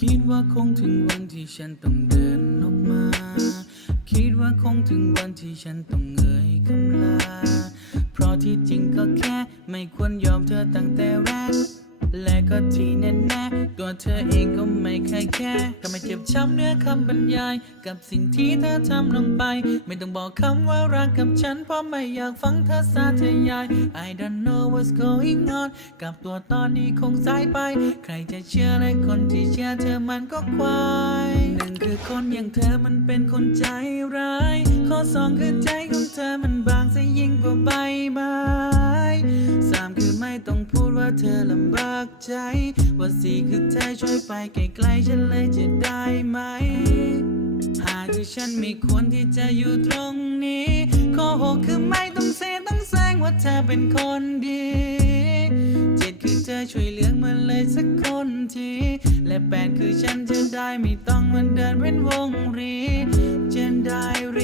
คิดว่าคงถึงวันที่ฉันต้องเดินออกมา คิดว่าคงถึงวันที่ฉันต้องเอ่ยคำลา เพราะที่จริงก็แค่ไม่ควรยอมเธอตั้งแต่แรก ก็ที่แน่ๆตัวเธอเองก็ไม่เคยแค่ก็ไม่เจ็บช้ำเนื้อคำบรรยาย กับสิ่งที่เธอทำลงไป ไม่ต้องบอกคำว่ารักกับฉันเพราะไม่อยากฟังเธอสาธยาย I don't know what's going on กับตัวตอนนี้คงสายไป ใครจะเชื่อเลยคนที่เชื่อเธอมันก็ควายหนึ่งคือคนอย่างเธอมันเป็นคนใจร้าย ข้อสองคือใจของเธอมันบางซะยิ่งกว่าใบไม้ ว่าเธอลำบากใจ ว่าสี่คือเธอช่วยไปไกลๆฉันเลยจะได้ไหม หากคือฉันไม่ควรที่จะอยู่ตรงนี้ข้อหกคือไม่ต้องเซต้องแซงว่าเธอเป็นคนดีเจ็ดคือเธอช่วยเลือกมาเลยสักคนที และแปดคือฉันจะได้ไม่ต้องมันเดินเป็นวงรีจะได้รี